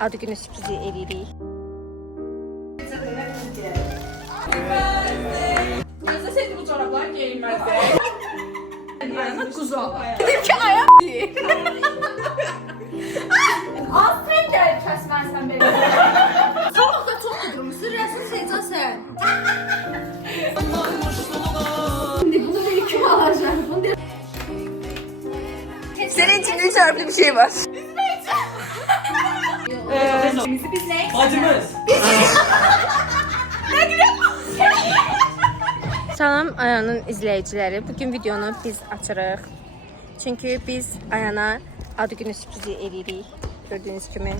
adı günü sürprizi eləyirik. Gözleseydi bu çoraplar giyilmezdi. Ayağına kuzu al. Dedim ki ayağım değil. Az sen gel kesmezsen beni. Çok da çok kudurmuşsun. Resim Seycan sen. Şimdi bunu bir kim alacak? Senin içinde üç harfli bir şey var. Biz ne? Bacımız. Salam Ayanın izləyiciləri. Bugün videonu biz açırıq. Çünki biz Ayana adı günü sürprizi eləyirik. Gördüyünüz kimi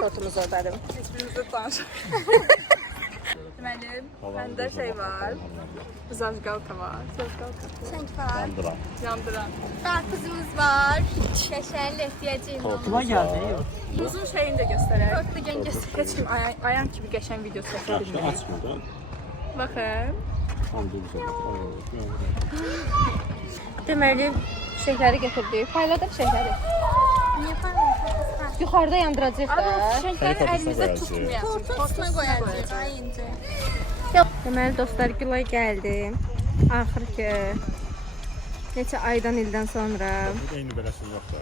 tortumuz oradadır. Hiçbirimizde tanışık. Deməli, məndə şey var. Zajgalka var. Sənk var. Yandıran. Qarpızımız var. Şəkərli ehtiyacım var. Kime geldi? Uzun şeyini de göstərək. Dörtlügən göstər. Heç kim ayan kimi qəşəng video çəkə bilmir. Açmadan. Baxın. Tam güzel. Deməli, şəkəri götürdük. Payladıq şəkəri. Niye paylaşıyorsun? Yuxarıda yandıracağıq da. Şəkər əlimizdə qoyacağıq. tutmayaq. Tortun üstüne koyacağız. Ay ince. Deməli dostlar, Gülay gəldi. Axır ki neçə aydan ildən sonra. Eyni beləsin yox da.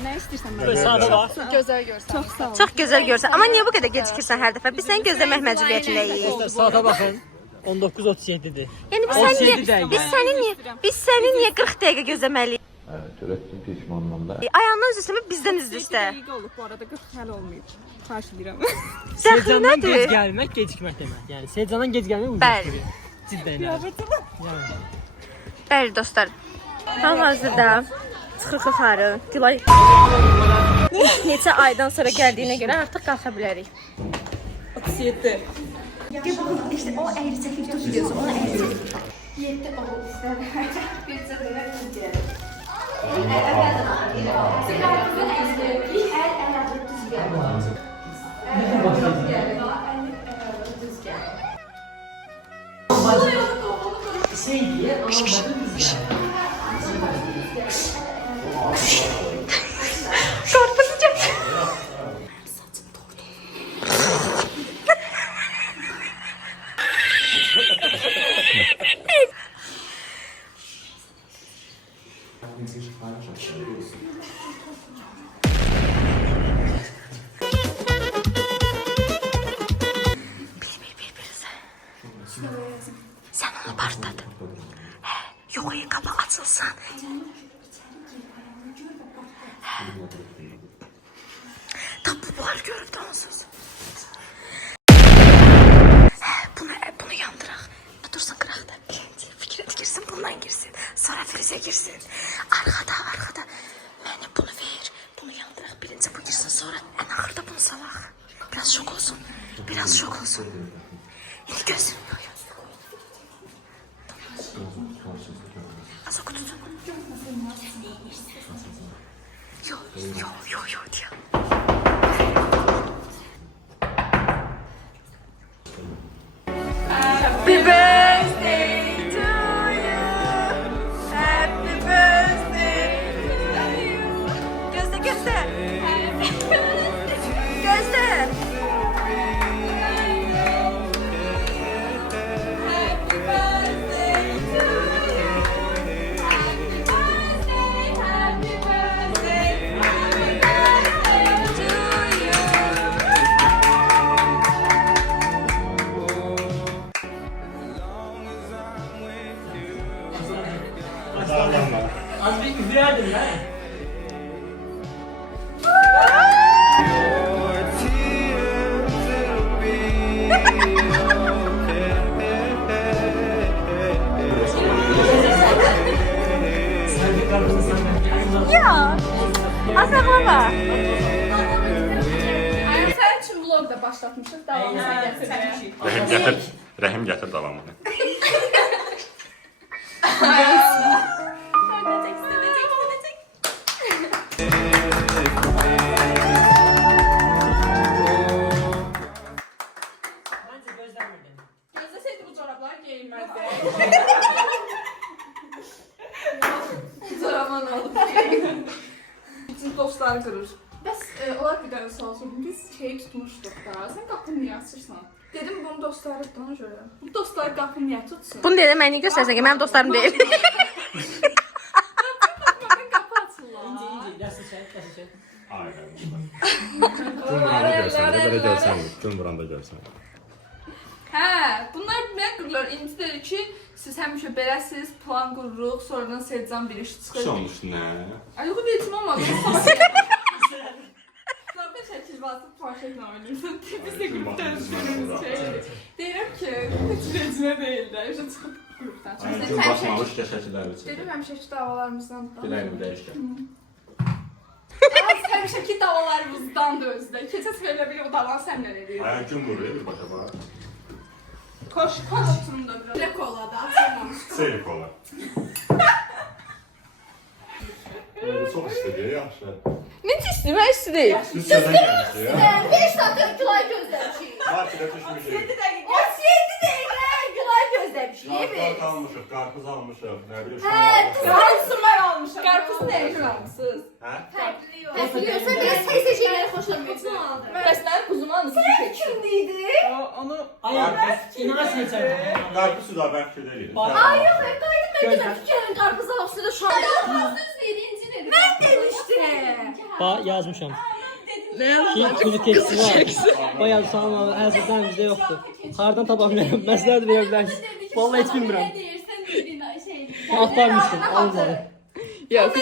Nə istəyirsən mən? Böyle sade var. Gözəl görsən. Çox sağ ol. Çox gözəl görsən. Amma niyə bu qədər gecikirsən hər dəfə? Biz səni gözləmək məcburiyyətindəyik. Saate bakın. 19.37'dir. Yəni biz 17 səni dəqiqə. biz səni niyə 40 dəqiqə gözləməliyik? Törətdim peşmanlığım da. Ayağından üz üstə, bizdən üz üstə. Dəqiqə olub bu arada 40 həll olmayıb. Xahiş edirəm. Dəxli Secan'dan nədir? gec gelmek, gecikmek demek. Yani Secan'dan gec gelmek uzun Bəli. sürüyor. Cidden yani. Yani. Bəli dostlar. Hal-hazırda çıxırıq yuxarı. Gülay neçə aydan sonra gəldiyinə görə artıq qalxa bilərik. 37. İşte o əyri çəkib tutuyorsun, onu əyri çəkib. 7 oldu. Bir sefer kız Şey diye anlamadım. Korkutacak. Sen onu partladın. Yok kapı açılsın. Tabi bu hal görüp de onsuz. Bunu yandırak. Dursun kırakta. Fikret girsin, bundan girsin. Sonra Filiz'e girsin. Arkada. Məni bunu ver. Bunu yandırak. Birinci bu girsin, sonra en ahırda bunu salak. Biraz şok olsun. İyi gözüm. Az oku tutun. Yo diyor. Happy birthday to you. Happy birthday to you. Göster. Göster. Az bir küfür verdim ben. Ya. Asaklama. Sen için vlogda başlatmışız. Devamına getirmeye. Rəhim gətir davamını. Bence gözlenmedi. Gözleseydi bu çoraplar giyilmezdi. Zor aman oldu. Bütün dostları qırır. Bəs onlar bir dənə sual soruşum. Biz şeyi tutmuşduq da. Sən qapını niyə açırsan? Dedim bunu dostları tutduğuna görə. Bu dostlar qapını niyə tutsun? Bunu dedim mən niyə göstərsən ki, mənim dostlarım deyil. Bakın qapı açırlar. İnce, yassı çek, yassı çek. Aynen. Gün vuranda görsən, belə görsən, gün vuranda görsən. Hə, bunlar nə qırırlar? İndi deyir ki, siz həmişə beləsiz, plan qururuq, sonradan Sevcan bir iş Qış çıxır. olmuş nə? Ay, yox, deyəcəm olmadı. Zaten şəkil basıb parçayla oynayırsan. Biz də qrupdan çıxırız şey. Deyirəm ki, heç vecimə deyil də. İşte çıxıb qrupdan Aynen, çıxırız. gün basmalı işte şəkillər üçün. Dedim həmişəki davalarımızdan da. Biləyim dəyişkən. Az həmişəki davalarımızdan da özdə. Keçən səfərlə belə o davanı səndən eləyir. Aynen, gün vuruyor bir başa bax. Koş oturun da biraz. Direkt ola da, açılmamış. Seyir kola. Çox istədi, yaxşı. Necə istəyir, mən istəyir. Siz sözdən gəlmişdi ya. 5 dakika Gülay gözləmişik. Markete düşmüşük. 37 dəqiqə Gülay gözləmişik. Qarpız almışıq, qarpız almışıq, nə bilim Qarpızı mən almışam. Qarpızı nə üçün almışsınız? Hə? Biliyorsan biraz tez şeyləri xoşlanmıyorsun. Bəs mənim quzumu anısını çəksin. Kimdiydi? Onu Ayağım, inanç geçer. Qarpız suda mən fikirdə eləyirəm. Ay, Yox, hep qaydım mən dedim ki, gəlin qarpız alsın da şu anda. Mən demişdim. Ba yazmışam. Ki kuzu keksi var. O yazı sana hazırdan bizde yoktu. Hardan tapamıyorum. Məsləhət verə bilərsin. Vallahi heç bilmirəm. Axtarmışdım, almadı. Yox,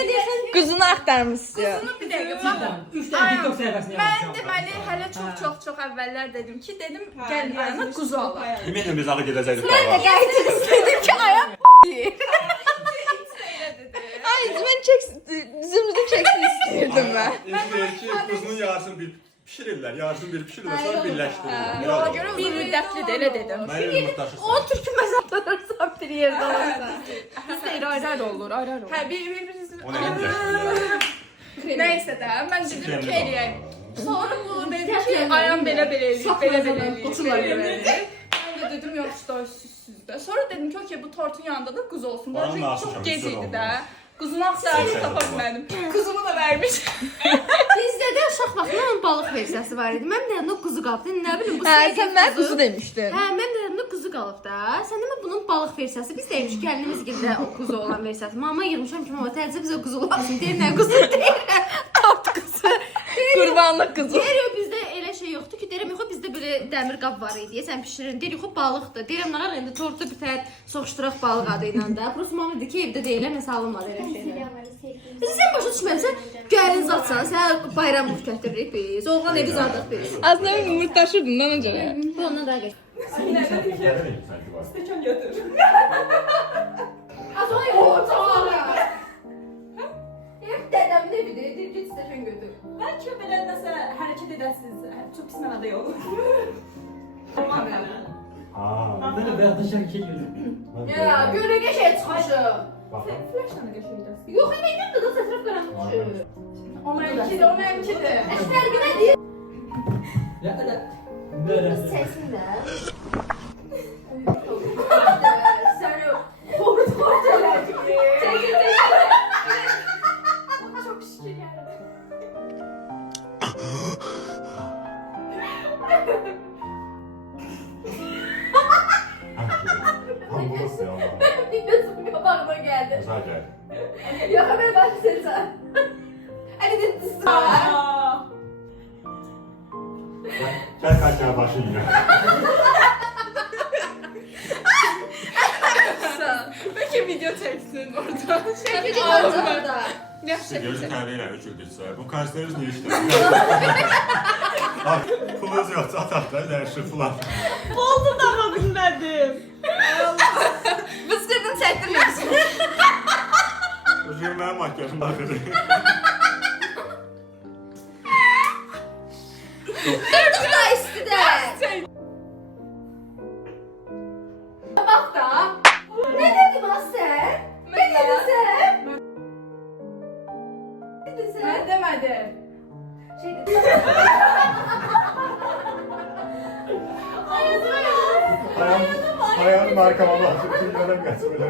quzunu axtarmışsın. bir dəqiqə. 3 tane TikTok səhifəsini Mən yazmışam. deməli hələ çox əvvəllər dedim ki, gəl yanına quzu alaq. Ümumiyyətlə biz alı gedəcəkdik baba. Dedim ki, ayam Ay, mən dizimizin çəksin istəyirdim mən. İstəyir ki, quzunun yarısını bir pişirirlər, yarısını bir pişirirlər, sonra birləşdirirlər. Yola görə bir müddətli də elə dedim. Mənim yumurtaşırsan. O türkü məzatlanırsan bir yerdə olursa. Biz də ayrı-ayrı olur, ayrı-ayrı olur. Hə, bir-birimizin... O nə edəcəkdir? Nəysə də, mən dedim Kremli ki, baba. eləyək. Sonra bu dedi ki, ayam belə eləyir, belə eləyir. Mən də dedim, yox, işte sizdə. Sonra dedim ki, okey, bu tortun yanında da quzu olsun. Bana Çünki nasıl çox çok gec güzel idi oldu. də. Quzunu axtardım, tapa bilmədim. Quzumu da vermiş. Bizdə də uşaq vaxtında balıq versiyası var idi. Mənim də yanımda quzu qaldı. Nə bilim bu Hə, sevdiğim sən mənə quzu demişdin. Hə, mənim də yanımda quzu qalıb da. Sən demə bunun balıq versiyası. Biz demiş gəlinimiz gildə o quzu olan versiyası. Mama yığmışam ki, mama təcrübə bizə quzu lazım. Deyir nə quzu deyir. At quzu. Qurbanlıq quzu. Deyir yox bizdə elə şey yoxdur ki, deyirəm yox bizdə belə dəmir qab var idi. Sən bişirin. Deyir yox balıqdır. Deyirəm nə indi tortu bir tər soxuşduraq balıq adı ilə də. Prosta mama dedi ki, evdə deyiləm, nə salınmır elə şeylər. Sən başa düşməmisən, gəlin zatsan, sən bayram müftətiririk biz. Oğlan evi zadıq biz. Aslında yumurtaşırdın lan önce. Bu ondan daha geç. Stəkan götür. Az o yoğurta. Hep dedem ne bileyim, deyir git stəkan götür. Bəlkə belə nəsə hərəkət edəsiniz. Çox pis mənada yox. Aa. Böyle beyazlaşan şey görüyorum. Ya, görünce şey çıxmışıq. Baxın. Flashla da qəşəngdir. Yox, elə yoxdur da sətraf qaranlıq. O mənimkidir, o mənimkidir. Əslər günə deyir. Ya da böyle. Səsin də. Sən o tortu elədik. Çox şükür gəldi. Hamburg ya. Yazım qabağıma gəldi. Güzel geldi. Yox, mən baş sənsən. Əli də düzdür. Gel kaçmaya başlayın ya. Bəlkə video çəksin orada. Çəkici orada. Gözü təbiyyələ öküldürsə, bu konseriniz niyə işlədir? Bak, pulunuz yoxsa ataklar, dərşi falan. Oldu da ama bilmədim. Bıskırdın çəkdirməmişsin. Bu gün mənim makyajım daxildir. Durduk da istidə. Bax da. Nə dedin ha sən? Nə dedin sən? Nə dedin sən? Mən demədim. Şey dedin. Ayağını markama bakıp tüylerim kaçmıyor.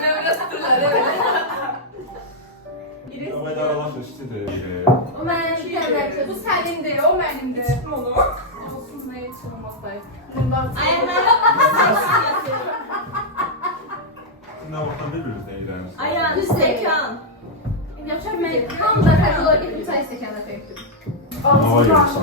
Nə uğraşdırlar, evet. Ama Hələ aralar istidir. O mənim tərəfimdir. Bu sənindir, o mənimdir. Çıxma onu. Olsun, nə heç olmazday. Bundan Nə vaxtdan bir-biriniz nə edərsiniz? Ayağın stəkan. Yaxşı, mən tam da katalog edib çay stəkanına tökdüm. Hava yoksa.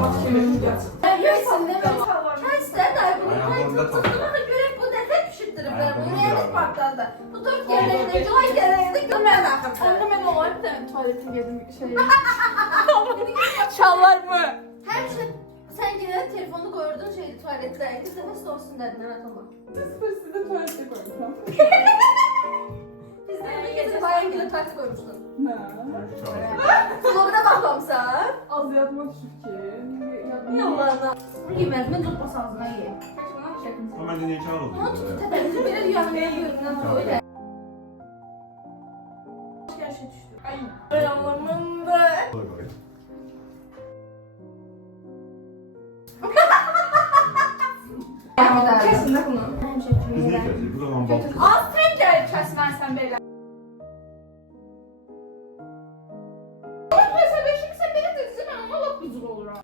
Görsündə mən çay istədi, bunu tutduğuma da görək bu nəfər pişirdiriblər. Bu nəyəmiş partlarda. Bu Türkiyələrində, Gülay gələyində görməyə baxırdı. Onda mən olayım da tuvaletin gedim şey. Çalar mı? Həmişə sən yenə telefonu qoyurdun şeydi tualetdə. İlk dəfə stolsun dedin, mən atama. Sizdə tuvalete koymuşam. Biz də bir gecə bayan günü tuvalete qoymuşdun. Nə? Vloguna baxmamısan? Az yadıma düşür ki. Yollarda. Yeməz, mən tutmasa ağzına yeyim. Ama məndə niyə kar oldu? Ama tut təpəmizi belə yanmaya görünən bu elə. Gerçi düşdü. Ay, ayağımında. Kesin de bunu. Biz niyə gəzirik? Bu zaman bax. Az sən gəl kəsmərsən belə. Mesela şimdi sen beni dedin ben ona laf huzur olurum.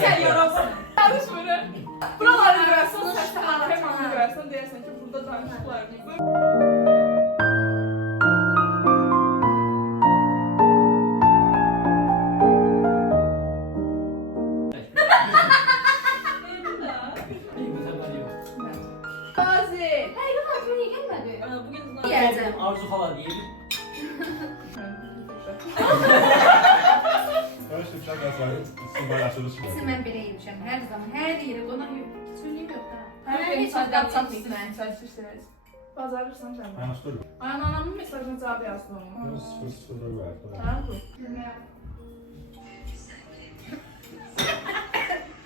Sen yarasın. Yanlış böyle. Buraları görersin, saçma temanı görersin, dersin ki burada danışıklarımızı. Bazi. Hey, yox, aklıma niyə gəlmədi? Yiyəcəm. Arzu falan yiyelim. Karıştı bıçak yazarı. İstimbar açılış mı? Mən belə yemişəm hər zaman, hər yerə qonaq yox. Küçüklüyüm yox da. Her Mən gün heç sadece vaxt çatmışsın. çatmayım. Sen şişiriz. Bazarırsan sen. Anlaşılır mı? Aynen anamın mesajını cevap yazdı onu. 0-0 ver.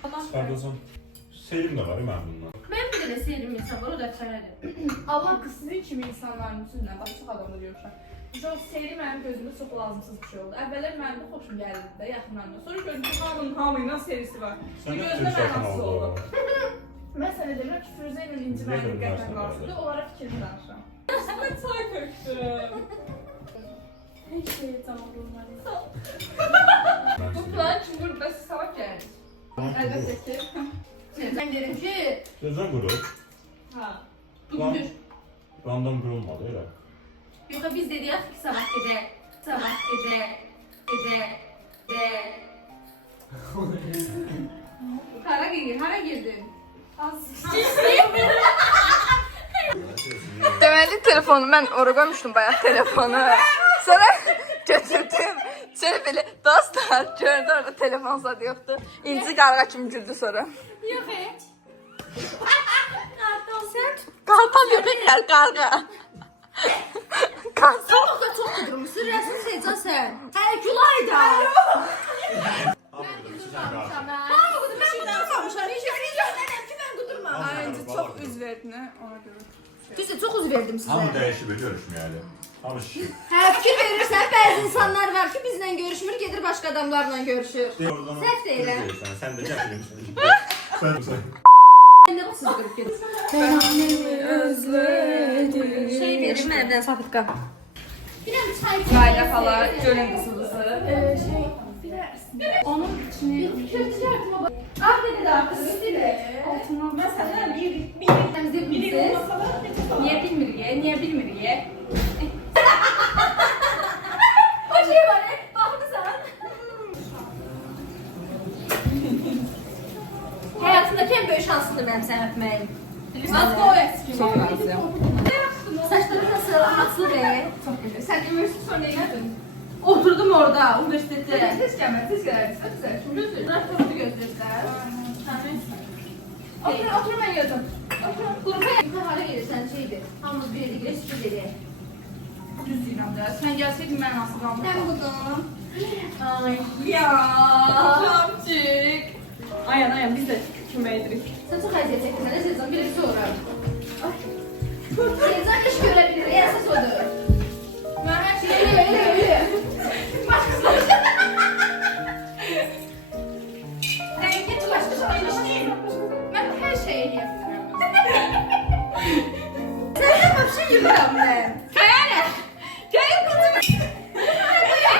Tamam mı? Çıkardılsın. Selim de var ya ben bundan. Mən bir dənə seyrim insan var, o da çərədir. Allah kız sizin kimi insanların yüzündən bax çox adamlar görmüşəm. Mesela seyri mənim gözümdə çox lazımsız bir şey oldu. Əvvəllər mənim də xoşum gəlirdi də yaxınlarına. Sonra gördüm ki, hamının serisi var. Sen Bir ne gözümdə tür mənasız satın oldu. oldu? Mən sənə demirəm ki, Firuzə ilə İnci Niyə mənim görmürsən diqqətlə belə? qarşıdır. Onlara fikrimi danışıram. Mən çay tökdüm. Heç şey tamam olmalı. Bu plan için burada sabah gəlir. Əlbəttə ki. Mən deyirəm ki, Gözden kuru. Ha. bugündür. Random kurulmadı öyle. Yox, biz dedik ki, sabah gedək. Sabah gedək. Hara girdin? Deməli telefonu mən ora qoymuşdum bayaq telefonu. Sonra götürdüm. Sonra belə dostlar gördü orada telefon zadı yoxdur. İnci qarğa kimi güldü sonra. Yox heç. Qartal yox, qarğa. Qartal. Çox da çox qudurmuşsun, rəsm seçən sən. Hey, Gülayda. Ayıncı çok üz verdin ha ona göre. Düzdür, çox uz verdim sizə. Hamı değişip görüşmeyeli. Hamı şişir. Hə, fikir verirsən, bəzi insanlar var ki, bizlə görüşmür, gedir başqa adamlarla görüşür. Səhv deyirəm. Sen de gətirmişsin. Sen. Nə bu siz qırıb gedir? Özledim. Şey verim, mənimdən safitka. Biləm, çay Layla falan görün kısılısı. Onun içini... Ah, dedi de arkası, dedi. Altından mesela bir Temizlik Niye bilmir ye? O şey var, baxmısan. Həyatındakı ən böyük şansıdır mənim səni öpməyim. Nasıl o eski? Çok razıyım. Saçların nasıl? Atlı be. Çok güzel. Sen üniversite sonra ne yaptın? Oturdum orada, üniversitede. Tez gelme, tez gel. Hadi sen. Gözür, traktörünü gözlersən. Otur ben yazım. Qrupa yuxarı hara gelirsən şeydir. Hamımız bir yerdə girək, süpür edək. Düz deyirəm də. Sen gelseydin ben nasıl kaldım? Sən budum. Ay. Ya. Kamcık. Ayan biz de kömək edirik. Sən çox əziyyət çəkirsən, nə Sezan, birisi sonra. Sezan iş görə bilir, əsas odur. Ben her şeyi Öyle. Ben her şeyi yapıyorum. Vəbşə yürürəm mən. Xəyələ. Gəlin qızım.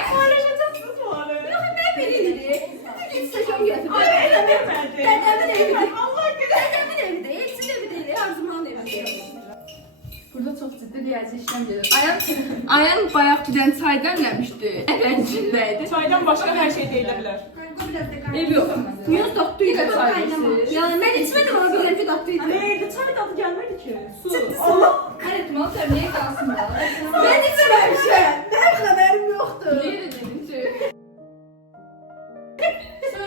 Paylaşacaksınız bu arada. Yox, mən bilirik. Git stəkan götür. Vermədi. Dədəmin evidir. Allah güzel. Dədəmin evidir. Elçin evi deyil. Arzumanın evidir. Burada çok ciddi riyazi işlem gelir. Ayan bayağı giden çay demlemişdi. Evin içindeydi. Çaydan başka her şey deyilebilir. Ev yok ama. Yox, dadlıydı. Bir də çay içir. Yəni mən içmədim amma bilirəm ki, dadlıydı. Neydi? Çay tadı gelmedi ki. Su. Allah. Hər ehtimal təbliğə qalsın da. Mən içməmişəm. Mənim xəbərim yoxdur. Niye dedin ki?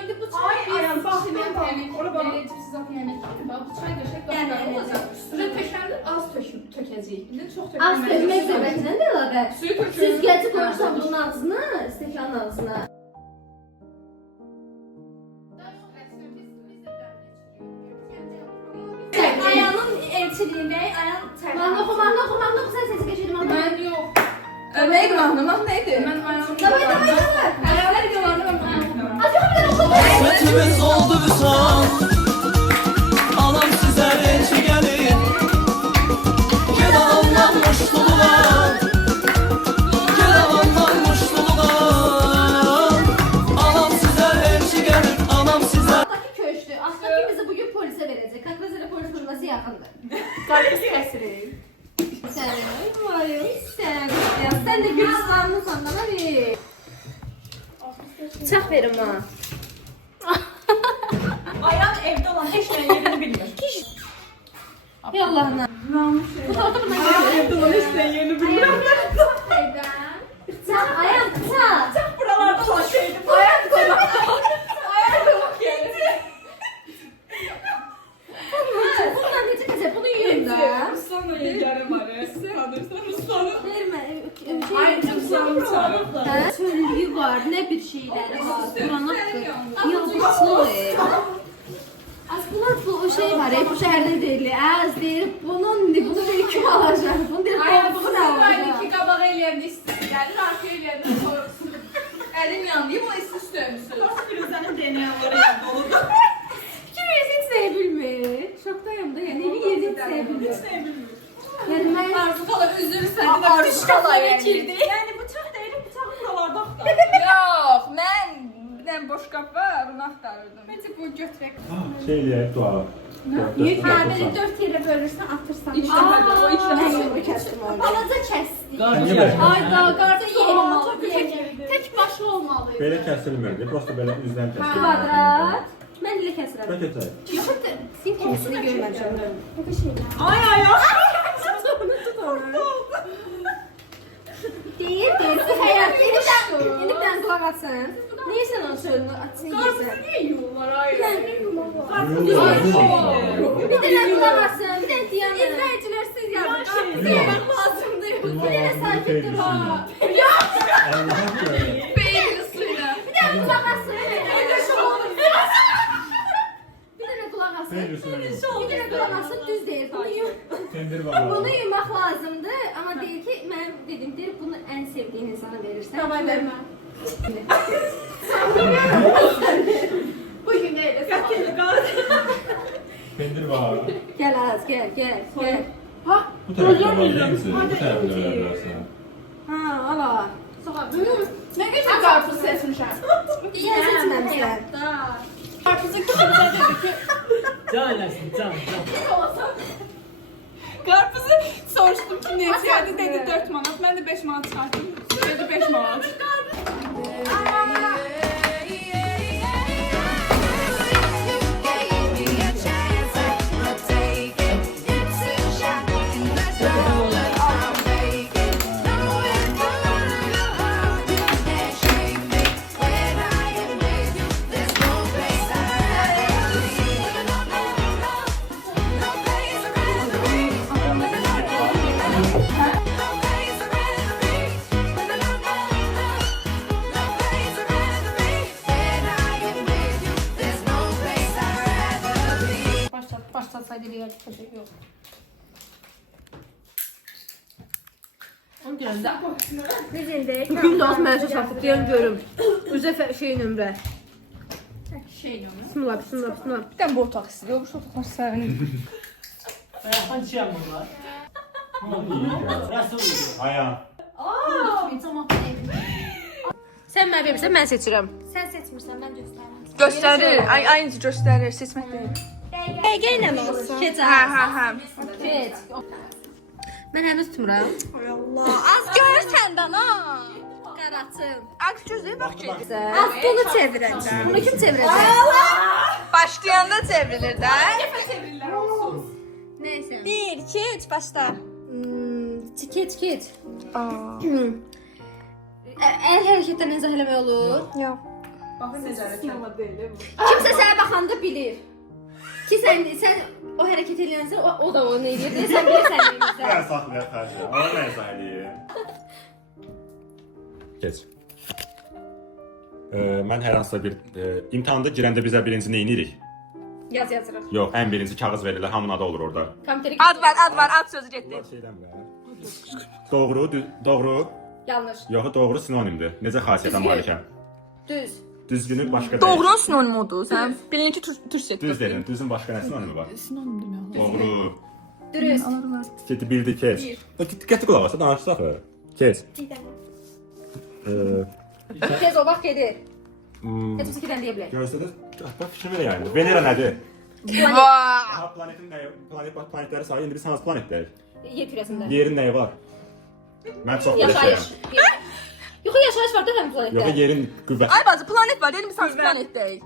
Söndü bu Ay çay. ayan bak ben bak. Orada bana. Siz zaten yemek yiyin. Bak bu çay geçecek. Bak olacak. Üstüne tökəndə az tökəcəyik. Bir də çox Az tökmək söhbətindən də əlaqə. Suyu tökün. Süzgəci qoyursan bunun ağzına, stəkanın ağzına. Ayanın elçiliyində, ayan çay. Mahnı oxu, sən səsi keçirdim amma. Ben yok. Neydi anlamak neydi? Ben ayağımı Davay. Ayağları yalanı Az yox, bir dənə oxu. Kısmetimiz oldu son. Anam size elçi gelin. Gel anam muştuluğa. Gel anam muştuluğa. Anam size elçi gelin. Anam size. Aslındakı köşkdür. Aslındakı bizi bugün polisə verəcək. Kakvazara polis durması yaxındır. Kalbimiz kesilir. Sən, vay, sən. Ya sən də Gürcistanlısan da bir. Çaq verim ha. Ayan evde olan hiç ne yerini bilmiyor. Ya Allah'ına. Bu tortu buradan Ayan götür. evde olan hiç ne yerini bilmiyor. Çaq, ayağım çaq. Sen buralarda olan şeydi. Ayan koymak. Ayan koymak yani. Bundan necə keçər? Bunu yuyun da. Ruslan'la yeğenim var. Sanırsan Ruslan'ı. Vermə. Ayrıca Ruslan'ı çağırıblar. Hə, çöllüyü var, nə bir şeyləri var. Buranıqdır. Ya bu çöl. Az bunlar bu o şey var, bu şəhərdə deyilir. Az deyir, bunu bir kim alacaq? Bunu deyir, Ayağımı babası da alacaq. ki qabaq eləyəndə isti gəlir, arxa eləyəndə soğursun. Əlin yanlayıb o isti üstləmişsin. Firuzənin DNA'ları yanında olurdu. Kim hiç sevbilmir. Şoktayım da yani evi yeri hiç sevbilmir. Hiç ne bilmiyor. Yani ben Arzu xala üzür səni də Arzu xala yani. girdi. Yani bıçaq deyil, bıçağı buralarda axtardı. Yox, mən bir dənə boş qap var, onu axtarırdım. Məncə bu götürək. Şeyle dua. ha böyle 4 yere bölürsen atırsan. İlk dəfədir, o ilk Ben dəfə. yolu kestim orada. Balaca kestik. Qarşı Ay da qarda olmalı. Tək başı olmalı. Belə kəsilmirdi, prosta belə üzdən kəsilirdi. Kvadrat. Ben dile kesirəm. Bəlkə çay. Sil kesini görməmişəm. Ay ay ay. Deyir, bu həyat yeniden qulaq atsın. Niyə sən onu söylünü atsın yesən? Niye yiyorlar ay? Bir dənə qulaq atsın, bir dənə diyanı. İzləyicilər siz yazın. Yemək lazımdır. Bir dənə sakitdir ha. Allah'ım böyle. Beyni suyla. Bir dənə qulaq atsın. Bir dənə qulaq atsın. Hayır, üstüne yok. Bir dənə qulaq atsın, düz deyir. Tendir baba. Bunu yumaq lazımdır, amma deyir ki, mən dedim, deyir, bunu ən sevdiyin insana verirsən. Tamam vermə. Bugün də elə Tendir baba. Gəl az, gəl. Bu tarafta değil misin? Bu tarafta verebilirsin. Ha, ala. Nə qədər qarpız seçmişəm. Sən seçməmişsən. Qarpızı kısımda dedi ki, Can eləsin, can. Qarpızı soruşdum ki neçədir dedi 4 manat. Mən də 5 manat çıxartdım. Dedi 5 manat. başlasaydı elə gələcək yox. Bugün də az mənə satıb deyən görüm. Üzə şey nömrə. Şey nömrə. Bismillah. Bir dənə bu otaq istəyir. Bu otaqlar sənin. Ayaqdan çiyan bunlar. Aya. Sən mənə vermirsən, mən seçirəm. Sən seçmirsən, mən göstərirəm. Göstərir. Aynısı göstərir. Seçmək deyil. Dəqiqə ilə olsun. Keç. Hə. Keç. Mən hələ tutmuram. Az görsən də ha. Qaraçın. Aç gözlüyü bax ki. Az bunu çevirəcəm. Bunu kim çevirəcək? Başlayanda çevrilir də. Neysə. 1, 2, 3 başla. Keç. Əl hərəkətlərini izah eləmək olur. Yox. Kimsə sənə baxanda bilir. Ki sən o hərəkət eləyənsə o da onu eləyir. Sən bilirsən nə edirsən. Mən saxlayaq xərcə. Ona nə izah eləyir? Geç. Mən hər hansısa bir imtahanda girəndə bizə birinci nə edirik? Yazırıq. Yox, ən birinci kağız verirlər, hamının adı olur orada. Kompüterə Ad var, ad sözü getdi. Doğru. yanlış. Yox, doğru sinonimdir. Necə xasiyyətə malikəm? Düz. Düzgünün başqa deyil. Doğrunun sinonimudur. Sən bilinki türkçə. Düz dedin. Düzün başqa nə sinonimi var? Sinonim demək. Doğru. Dürüst. Geti bildi, keç. Diqqətli qulaq as, danışsaq. Keç. Tez o vaxt gedir. Heç kimsə gedən deyə bilər. Gözlədə, bax fikrim elə yəni. Venera nədir? Vay. Aha, planetin nəyi? Planetləri sayı, indi biz hansı planetdəyik? Yer kürəsində. Yerin nəyi var? Mən çox Yaşayış. biləcəyəm. Yox, yaşayış var da həmin planetdə. Yox, yerin qüvvəti. Ay bacı, planet var. Dedim biz hansı planetdəyik?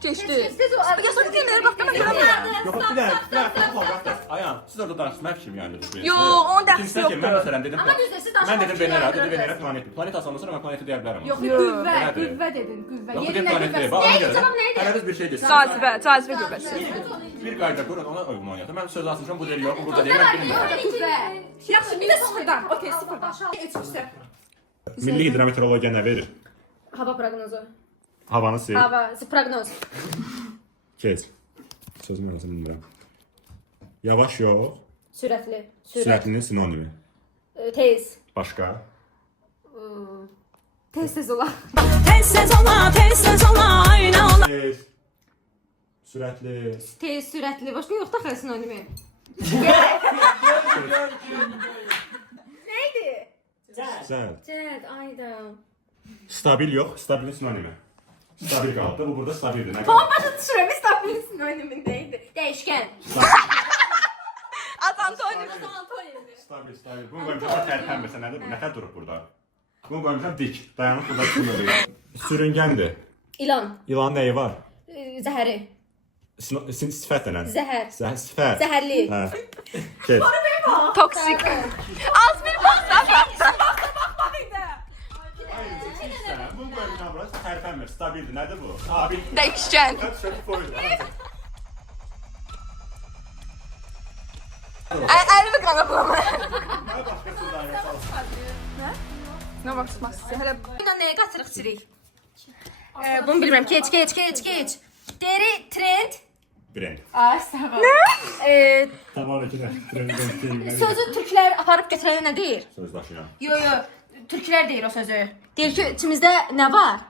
Keçdi. Tez o. Yaşadı deməyə bax, mən görəmirəm. Yox, bir dəqiqə. Ayağım, siz orada danışsın, mən fikrim yəni. Yox, onun dəxsi Mən yoxdur. məsələn dedim. Amma düzdür, siz danışmaq Mən dedim Venera, dedi fikirlərini Venera planetdir. Planet asandan sonra mən planeti deyə bilərəm. Yox, Yox. qüvvə, Nədir? qüvvə dedin, qüvvə. Yox, Yerin bir planet deyil. qüvvəsi. Bax, ona Neydi, görə. cavab neydi? Hələ biz bir şey desin. Cazibə qüvvəsi. Bir qayda qurun, ona uyğun oynayaq. Mən söz açmışam, bu deyil, yox, bu burada deyil, mən bilmirəm. Qüvvə. Yaxşı, bir də sıfırdan. Okey, sıfırdan. Keçmişsə. Milli hidrometeorologiya nə verir? Hava proqnozu. Havanı sil. Hava, proqnoz. Keç. Sözüm lazım bilmirəm. Yavaş yox. Sürətli. Sürət. Sürətlinin sinonimi. Tez. Başqa. Tez ola. Tez. Sürətli. Tez, sürətli. Başqa yoxdur axı sinonimi. Sən. Cəd, ayda. Stabil yox, stabilin sinonimi. Stabil qaldı. Bu burada stabildir. Nə Tamam, qaldı? başa düşürəm. Stabil sinonimindəydi. Dəyişkən. Ad Antonio. Stabil. Bunu qoymuşam tərpənməsə nədir bu? Nətər durub burada? Bunu qoymuşam dik. Dayanıb burada tutmuyor. Sürüngəndir. İlan. İlanın nəyi var? Zəhəri. Sifət dənən. Zəhər. Sifət. Zəhərli. Hə. Keç. Toksik. Az bir baxsa. Bunu qoymuşam burası tərpənmir. Stabildir. Nədir bu? Stabil. Dəyişkən. Söküb qoydu. Əlimi qanaqlama. Nə başqa sözlər yoxsa? Nə baxmaq istəyir? Hələ Bugün nəyə qatırıq çirik? Bunu bilmirəm. Keç. Deri, trend. Brend. Ay, sağ ol. Tamam ki də. Sözü türklər aparıb götürənə nə deyir? Söz daşıyan. Yo, türklər deyir o sözü. Deyir ki, içimizdə nə var?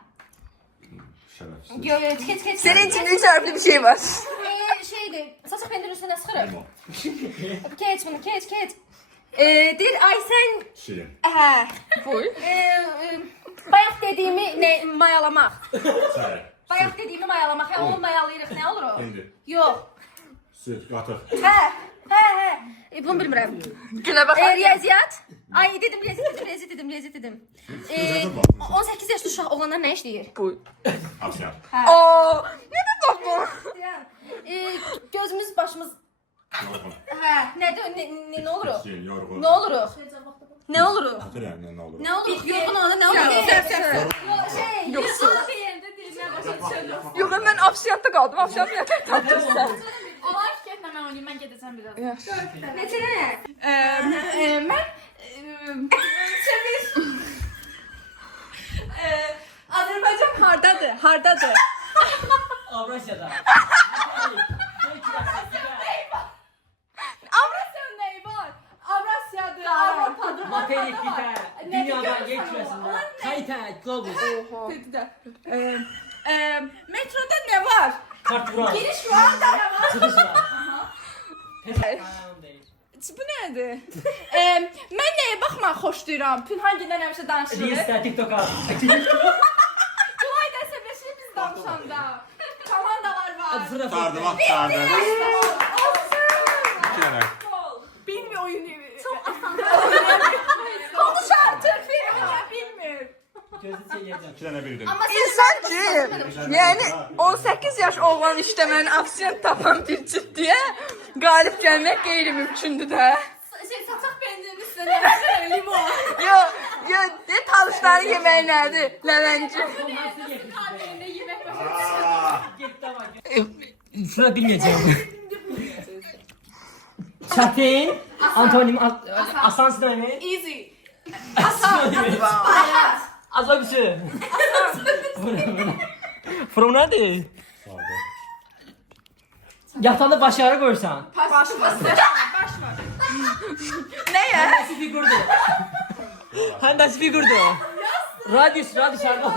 Şərəfsiz. Yo, keç. sənin içində üç hərfli bir şey var. Şeydir, saçaq pendirin üstünə sıxırıq. Keç bunu, keç. Deyir, ay sən... Şirin. Hə. Buyur. Bayaq dediyimi mayalamaq. Sərək. Bayaq dediyimi mayalamaq. Hə, onu mayalayırıq. Nə olur o? Pendir. Yox. Süt, qatıq. Hə. Bunu bilmirəm. Günə bax. Riyaziyyat. Ay, dedim, riyaziyyat dedim. 18 yaşlı uşaq oğlanlar nə işləyir? Buyur. Asiyat. Oo, nə də bax bu? Gözümüz, başımız... Yorğun. Hə, nədir? Nə oluruq? Piskin, yorğun. Nə oluruq? Nə oluruq? Qatır yəni nə olur? Nə oluruq? Yorğun olanda nə oluruq? Yoxsa. Yox, mən afşiyatda qaldım. Afşiyat nə qədər tatlısan. Onlar fikirlə mən oynayayım, mən gedəcəm biraz. Neçə? Mən Azərbaycan hardadır? Avrasya'da. Avrasya'nın neyi var? Avrasya'dır, Avrupa'dır, Materyiklikdə, dünyadan geçməsində, Kayta, Globus, Metroda ne var? Kartvuran, Giriş var da ne var? Kıbrıs var. Ayağım değil. Bu nədir? Mən nəyə baxmaq xoşlayıram? Pünhangindən həmişə danışırıq. Reels'də, TikTok'a. Tulay dəsə beşi biz danışanda. Komandalar var. Sardım, at sardım. İki tane. Bilmiyor oyunu. Çox asan. Konuş artık filmini bilmir. Gözü çekeceğim. İki tane bildim. İnsan ki, yəni 18 yaş oğlan işləməyən afisiyant tapan bir ciddiyə qalib gəlmək qeyri-mümkündür də. Saçaq benzirin üstüne limon. Yo, talışları yemək nədir? Ləvənci. Annemle yemek Sıra bilmeyeceğim. Çatin, antonim, asan sinemi. Easy. Azabüsü. From nedir? Yatağında başarı koysan. Baş var. Həndəsi figurdur. Həndəsi figurdur. Radius arda.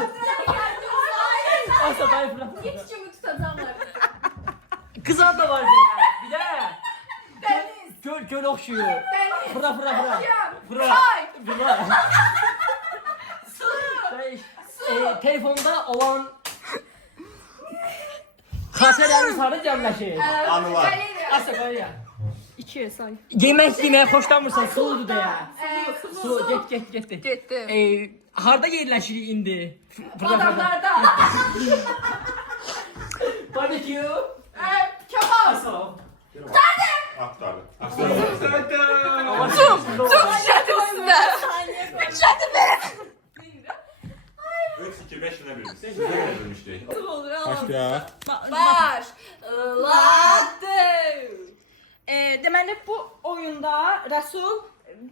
Asa dayı fıra. Yetişimi tutacaklar. Kız da var bir de. Göl okşuyor. Fıra. Fıra. Telefonda olan kafelerimiz harda cəmləşir. Anılar. Asa qoyya. 2 say. Yemək xoşlanmırsan, soğudu da ya. Su, getdi. Getdi. Harda yerləşirik indi? Adamlarda. Barbecue. Kebap. Asa. Aktardı. Çok şişədir üstündə. Şişədir benim. 3, 2, 5 tane bildim. Sen güzel bilmiştik. Başka. Baş. Deməli bu oyunda Rəsul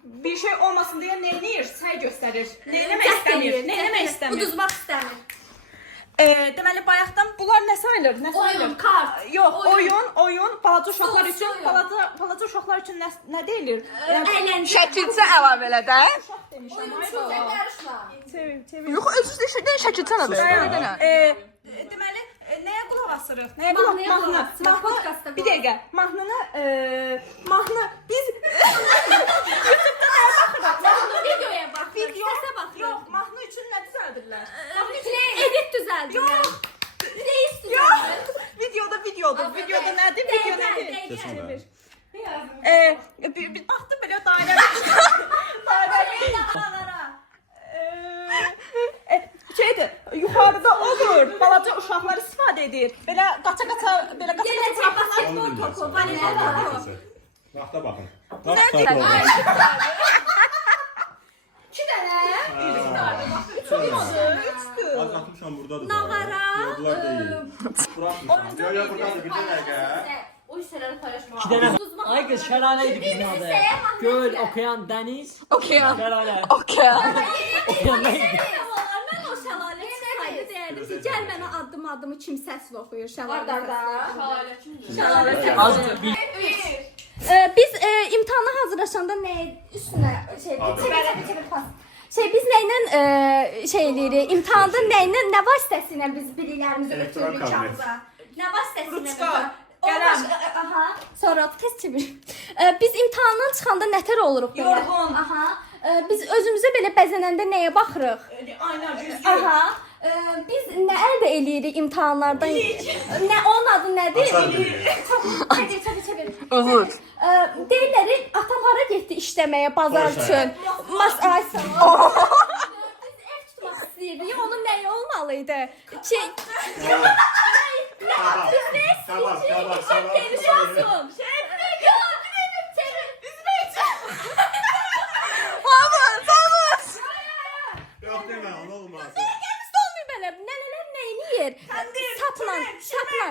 bir şey olmasın deyə nə edir? Səy göstərir. Nə eləmək istəmir? Uduzmaq istəmir. Deməli bayaqdan bunlar nə sayılır? Oyun, kart. Yox, oyun balaca uşaqlar üçün, balaca uşaqlar üçün nə deyilir? Şəkilçə əlavə elə də. Yarışma. Yox, özünüzdə şəkilçə əlavə elə. Deməli nəyə qulaq asırıq? Mahnı. Bir dəqiqə. Mahnını biz Videoya bax. videoya baxırıq. Yox, mahnı üçün nə düzəldirlər? Edit düzəldirlər. Reis Yox. düzəldir. Videoda nədir? Video nədir? Kesin Bir baxdım belə dairə. Şeydir, yuxarıda olur, balaca uşaqlar istifadə edir. Belə qaça-qaça, belə qaça-qaça. Basketbol topu, voleybol topu. Vaxta baxın. İki dənə. Az atmışam buradadır. Nağara. Yollar değil. Bırakmışam. Böyle buradadır bir dəqiqə. O hissələri paylaşmaq. 2 dənə. Ay qız şəlalə idi bizim adı. Göl, okean, dəniz. Okean. Şəlalə. Okean. Okean nə idi? Mən o şəlalə çıxsaydı deyərdim ki, gəl mənə addım-addımı kim səslə oxuyur şəlalə. Azdır. Biz imtahana hazırlaşanda nə üstünə çevir pas. Biz nə ilə şey eləyirik? İmtahanda nə vasitəsilə biz biliklərimizi Elektron ötürürük kabinət. kağıza? Nə vasitəsilə? Ruçka, qələm. Aha. Sonra tez çevir. Biz imtahandan çıxanda nətər oluruq belə? Yorğun. Aha. Biz özümüzə belə bəzənəndə nəyə baxırıq? Ayna, güzgü. Aha. Biz nə əldə eləyirik imtahanlardan? Nə onun adı nədir? Çevir. Uğur. Deyirlər, atam hara getdi işləməyə bazar üçün? Mas ay sağ ol. Biz ev tutmaq istəyirdik. Onun nəyi olmalıydı? Sabah. Temiz olsun. Yok deme, onu olmaz. Nənələr nəyini yer? Sapla.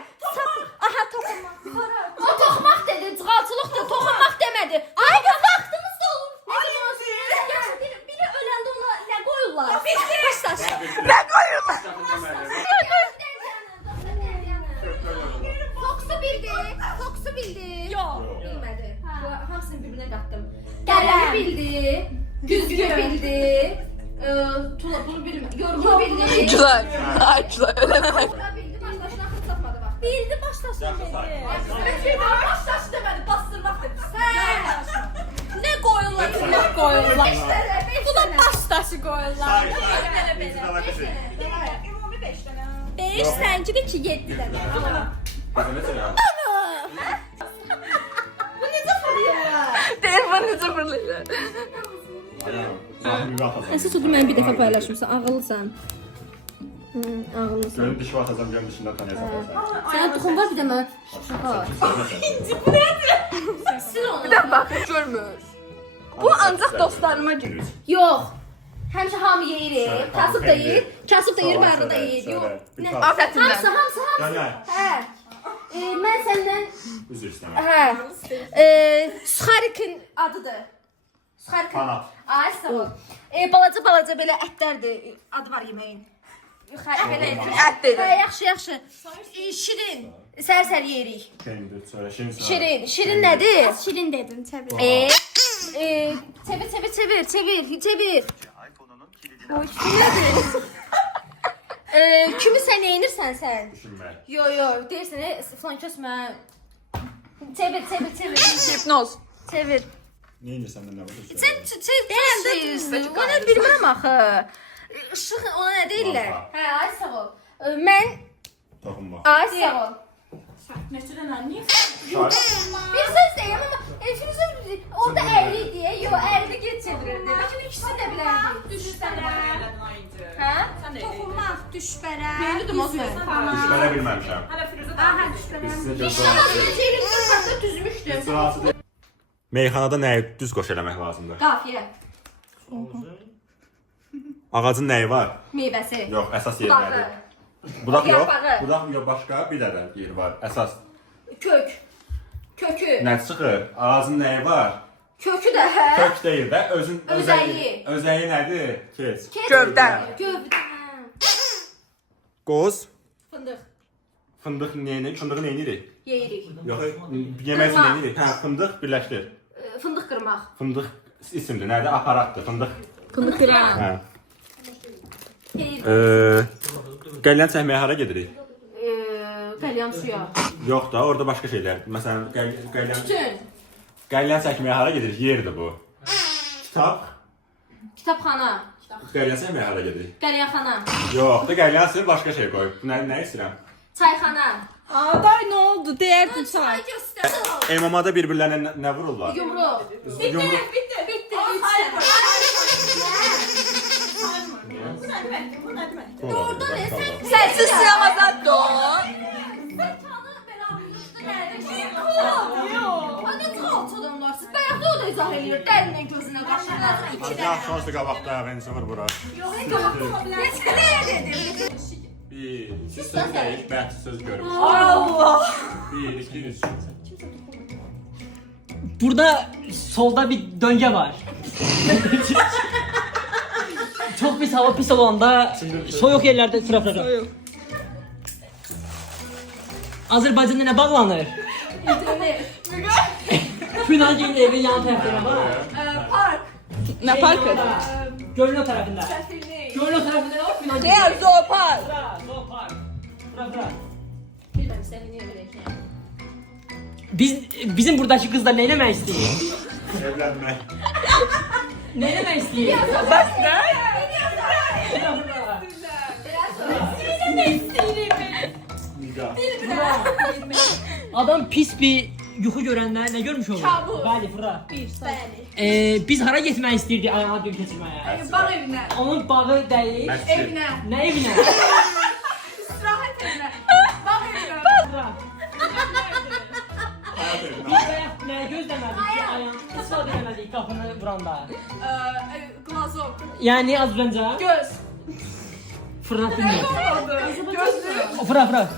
Aha, toxunmaq. O toxunmaq dedi, cığalçılıqdır, toxunmaq demədi. Ay qız, vaxtımız da olur. Biri öləndə ona nə qoyurlar? Başlaş. Nə qoyurlar? Foxu bildi. Yox. Bilmədi. Hamısını bir-birinə qatdım. Qələmi bildi, güzgü bildi. Bunu bilmə. Yorğu bildi. Güzel. Ay güzel. Öləməmək. Bildi, başdaşına xırt tapmadı bax. Bildi, başdaşına bildi. Başdaş demədi, bastırmaq dedi. Buna pastası qoyurlar. Ümumi 5 dənə. 5 sənkidir ki 7 dənə. Telefonu sıfırlayır. Əsas odur mən bir dəfə paylaşmışsan, ağıllısan. Ağıllısan. Görüm dişi atacağım, görüm dişindən tanıyacağım. Sənə toxun var bir də mən. Bir də bax, görmür. Bu ancaq dostlarıma gedir. Yox. Həmişə hamı yeyir. Kasıb da yeyir. Kasıb da yeyir, barı da yeyir. Yox. Afətindən. Hamısı. Gəl. Hə. Mən səndən Üzr istəməm. hə. Suxarikin adıdır. Suxarikin. Kanat. Ay sağ ol. Balaca belə ətlərdir. Adı var yeməyin. Belə Ət dedi. Hə, yaxşı. Şirin. Sər yeyirik. Peynir, sonra şirin sonra. Şirin. Şirin nədir? Şirin dedin təbii. Çevir. Kimi sən neyinirsən sən? Düşünmək. Yo, deyirsən, falan kəsmə. Çevir. Hipnoz. Çevir. Neyin səndən nə var? Sən deyirsən, onu bilmirəm axı. Işıq ona nə deyirlər? Lampa. Hə, ay sağ ol. Mən, Toxunma. ay sağ ol. Neçə dənə? Niyə? Şart. Bir söz deyim ama Füzul orada 50 diye, yo 50 geç çevirirdi. Lakin ikisini de bilərdik. Düşbərə. Hə? Toxunmaq, düşbərə. Bilirdim o söz. Düşmənə bilməmişəm. Hələ Firuzə. Aha, düşbərə. Biz sizə İnşallah gözləmək. bir çevirdim, hatta düzmüşdüm. Meyxanada nəyi düz qoş eləmək lazımdır? Qafiyə, Ağacın nəyi var? meyvəsi, Yox, əsas yer budağı, nədir? Budaq yox. Yarpağı. Budaq yox, başqa bir dənə yer var. Əsas kök, kökü, nə çıxır? Ağacın nəyi var? kökü də hə? Kök deyil də, özün Özəyi. Özəyi nədir? Keç. Gövdən. Gövdə, Qoz. fındıq, Fındıq neyini? Fındığı neyini yeyirik? yeyirik. Yox, yemək üçün neyini yeyirik? Hə, fındıq birləşdir. Fındıq qırmaq. Fındıq isimdir. Nədir? Aparatdır. Fındıq. Fındıq qırmaq. Hə. Qəlyan çəkməyə hara gedirik? Qəlyan suya. Yox da, orada başqa şeylər. Məsələn, qəlyan Tütün, qəlyan çəkməyə hara gedirik? Yerdir bu. Kitab. kitabxana, Qəlyan çəkməyə hara gedirik? qəlyanxana, Yox da, qəlyan sığır başqa şey qoy. Nə istəyirəm? çayxana. Day nə oldu? Deyərdin çay. Göstər. Emamada bir-birlərinə nə vururlar? Yumruq. Yumruq. Bitti. Doğrudan Sənsiz sinemadan don. Ana çalç adamlar. Siz bayaqda o da izah eləyir. Dərindən gözünə qaşına. İki Ya sonrası qabaqda beni sıfır bura. Nəyə dedim? Siz söz deyil, bəhs söz görür. Allah. 1, 2, 3. Burada solda bir döngə var. Çox pis hava pis olanda soyuq yerlərdə sıra. Azərbaycanda nə bağlanır? Pünangeyin evin yan tərəfində var. Park. Nə parkı? Gölün o tərəfində. Gölün o tərəfində nə var? Pünangeyin Deyər zoopark. Zoopark. Bura. Bilməm səni niyə biləcəyəm. Bizim buradakı qızlar nə eləmək istəyir? Evlənmək. Nə eləmək istəyir? Bəs nə? Adam pis bir yuxu görəndə nə görmüş olur? Kabus. Bəli, fıra. Bəli. Biz hara getmək istəyirdik ayağına gün keçirməyə? Bağ evinə. Onun bağı deyil. Evinə. Nə evinə? İstirahət evinə. Bağ evinə. Fıra. Biz bayaq nə gözləmədik ki, ayağın istifadə eləmədik qapını vuranda. Glazok. Yəni az öncə Göz. fırlatdın. Gözlük. Fıra.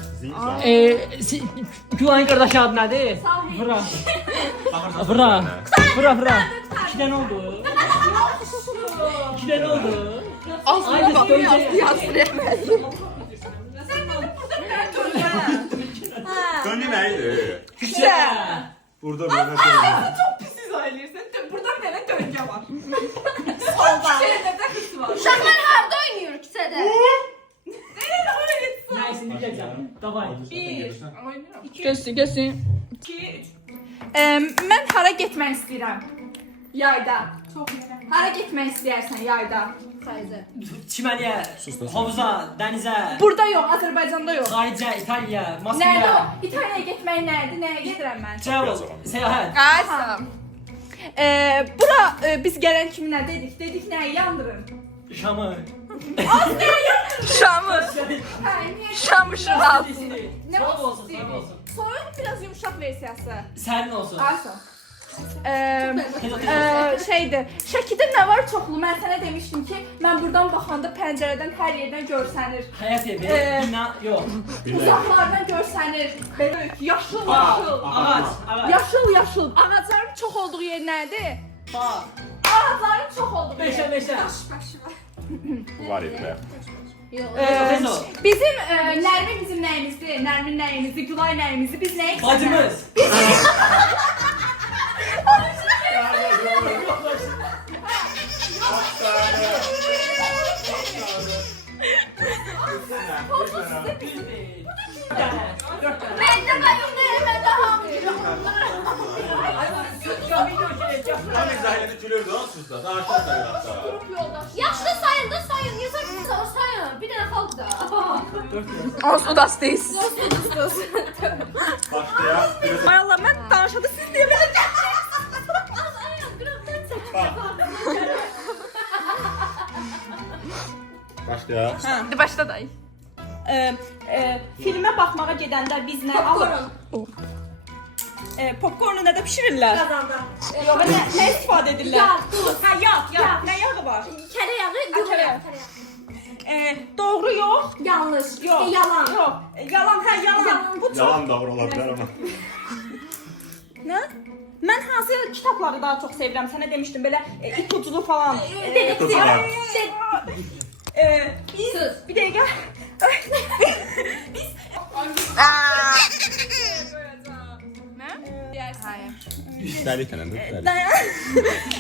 Gülayın qardaşı adı nədir? Fıra. Fıra. İki dənə oldu. Aslında bak, yazdıramədim. Döngü nəydi? Küçə. Burada böyle döngü. Çok pis izah eləyirsən. Burada belə döngə var. Solda. Küçədə qız var. Uşaqlar harda oynayır küçədə? Nəyəsini gələcəm. Davay. Görsün. 2, 3. Mən hara getmək istəyirəm? Yayda. Hara getmək istəyərsən yayda? Çiməliyə, havuza, dənizə, Burada yox, Azərbaycanda yox. xaricə, İtaliya, Nədir Moskvaya. o? İtaliyaya getmək nədir? Nəyə gedirəm mən? Travel, səyahət. Qaysam. Bura biz gələn kimi nə dedik? Dedik nəyi yandırın? Şamı. Şamı. Şamı şıral. Nə Soğuk olsun olsun, istəyirik? soğuk olsun. Soyuq biraz yumşaq versiyası. Sərin olsun. Aysa. Tez ol, tez ol. Şeydir. Şəkidə nə var çoxlu? Mən sənə demişdim ki, mən buradan baxanda pəncərədən hər yerdən görsənir. Həyat evi, bina, yox. Uzaqlardan görsənir. Belə yaşıl yaşıl. Ağac, ağac. Yaşıl yaşıl. Ağacların çox olduğu yer nədir? Bağ. Ağacların çox olduğu yer. Meşə, meşə. Bu var idi. Tez ol. Bizim Nərmin bizim nəyimizdir? Nərmin nəyimizdir? Gülay nəyimizdir? Biz nəyi Bacımız. Tam izahiyeti gülürdü lan sizdə. Daha aşağı tarafta. Yaşlı sayın da sayın. Niye sayın? Bir tane kaldı da. Olsun dastayız. Başka ya. Ay Allah, mən danışadı siz deyə belə. Başka ya. Hadi başla dayı. Filmə baxmağa gedəndə biz nə alırıq? Popcornu nədə bişirirlər? Kazanda. Yox, nə istifadə edirlər? Yağ, Hə, yağ. Nə yağı var? Kere yağı, Kere. Doğru yox. yanlış. Yox. Yalan. Yox. Yalan, hə, yalan. Yalan. Bu çox. Yalan doğru olabilir ama. Nə? Mən hansı kitabları daha çox sevirəm? Sənə demişdim belə ipuculu falan. Kutular. Sus. Bir dəqiqə. Hayır. İstədik tənəndə.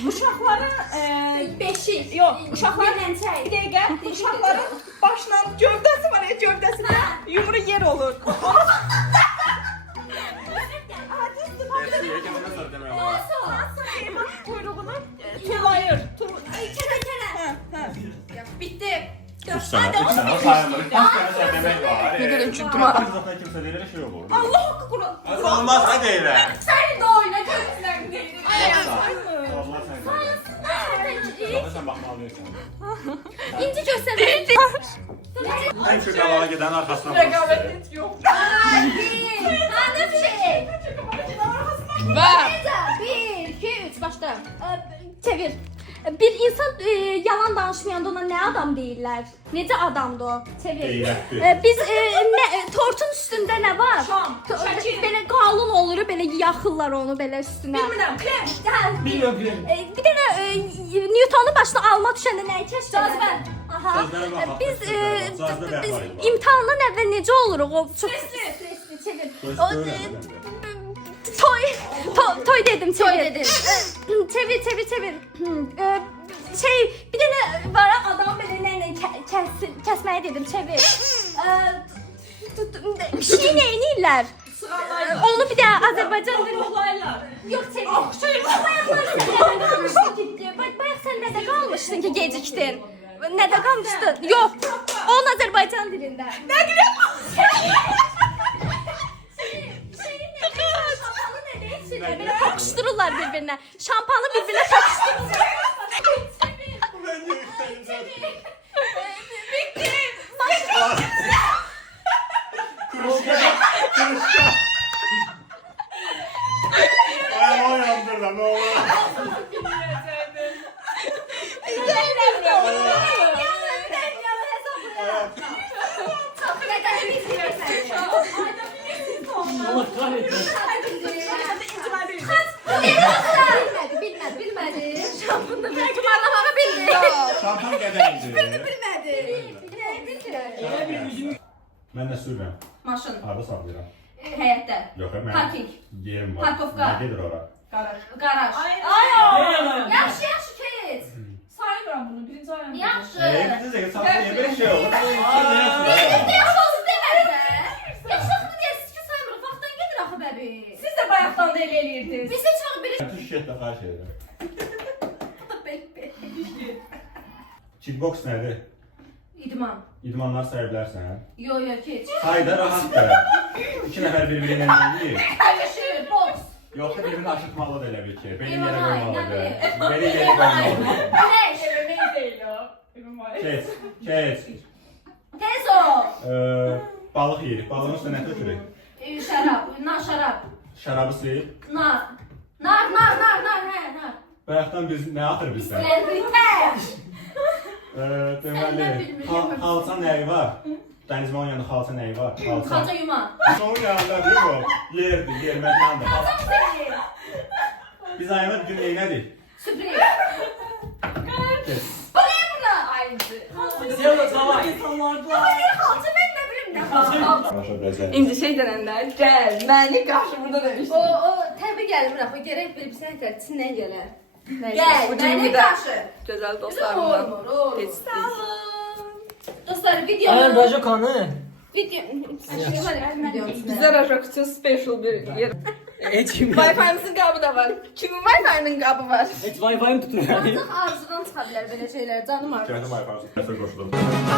Uşaqların Beşik. yox, uşaqların Lentey. bir dəqiqə. Uşaqların başla gövdəsi var ya, gövdəsində yumru yer olur. Kuyruğunu tulayır. Bitti. Üç sene sayılır. Kaç tane sen demek var. Ne kadar üçüncü var. Zaten kimse değil şey olur. Allah haqqı Quran. Olmaz hadi eyle. Sen de oyna gözlerini değil. Allah sen de. Sen bakma alıyorsun. İnci göster. En çok alana giden arkasına Rekabet hiç yok. Hadi bir şey. Var. Bir, iki, üç, başla. Çevir. Bir insan yalan danışmayanda ona ne adam deyirlər? Necə adamdı o? Çevir. Eyrəkdir. Biz tortun üstündə nə var? Şam, şəkil. Belə qalın olur, belə yaxırlar onu belə üstünə. Bilmirəm, krem. Hə, Bilmiyorum, bilmiyorum. bir dənə Newtonun başına alma düşəndə nəyi kəşf Cazibə. Aha. Sözlərə bax, Biz cazibə biz var idi. imtahandan əvvəl necə oluruq? O çox stresli, çevir. O, toy dedim, çevir. Dedim. Çevir. Bir dənə var adam belə nə kəsməyi dedim, çevir. Bir şey nə edirlər? Onu bir də Azərbaycan dilində Olaylar. yox, çevir. Bayaq sən nədə qalmışdın ki, gecikdin? Nədə qalmışdın? Yox, onun Azərbaycan dilində. Nə deyirəm? Şampanı nə deyirsən? Belə toxuşdururlar bir-birinə. Şampanı bir-birinə toxuşdururlar. Ben de üstteyim zaten. Bitti. Kırışka. Ayağımı yandırdı ne olur. Allah kahretsin. Bilmedi. Şampında bir tumarlamağı bildi. Şampan qədərinci. Bilmedi. Mən də sürürəm. Maşın. Harada saxlayıram. Həyətdə. Yox, mən Parking. yerim var. Parkovka. Nə gedir ora? Garaj. Yaxşı, yaxşı Kate. Saymıram bunu, birinci ayağım. Yaxşı. Biz də saxlayır, belə şey olur. Yaxşı olsun demədi də. Heç vaxt deyəsiz ki, saymırıq. Vaxtdan gedir axı bəbi. Siz də bayaqdan da elə eləyirdiniz. Biz də çağır belə Tüşkət də xahiş edirəm. Kickbox nədir? İdman. İdmanlar saya bilərsən. Yo yo keç. Sayda rahatdır. İki nəfər bir-birinə eləyir. Paylaşır, boks. Yoxsa bir-birini aşırtmalı da elə bil ki. Beni yerə Eyvallah, qoymalıdır. inanmıyorum. Beni yerə qoymalıdır. Güneş. Yemeği değil o. Keç, keç. Tez ol. Balıq yeyirik. Balığın üstündə nə tökürük? Şarap. Nar şarap. Şarabı sil. Nar. He nar. Bayaqdan biz nə atır bizdən? Levriter. Deməli, xalça nəyi var? Dənizmanın yanında xalça nəyi var? Xalça yuma. Son yanında bir o. Yerdir, yer məkandır. Seni. Biz ayına bir gün neynədik? Sürpriz. Keç. Bu ne burada? Aynısı. Sevda tamam. Xalça ben ne bileyim ne. Başa bəzər. İnci şey denenler. Gel. Beni karşımda demiştim. O təbii gəlmir axı. Gərək bir sən tərsindən gələr. Neyse, Gəl, bu mənə cümlede qarşı. güzel Olmur, dostlarımla olur. geçtik. Dostlar, Aynen videonun... Rajokan'ı. Videonun... Bize Rajok için special bir yer. Et kim? Wi-Fi'mizin kabı da var. Kimin Wi-Fi'nin kabı var? Et Wi-Fi'mi tutuyor yani. Ancaq arzudan çıxa bilər belə şeylər, canım arzu. Gəldim ayıqlar. Nəsə qoşulur. Aa,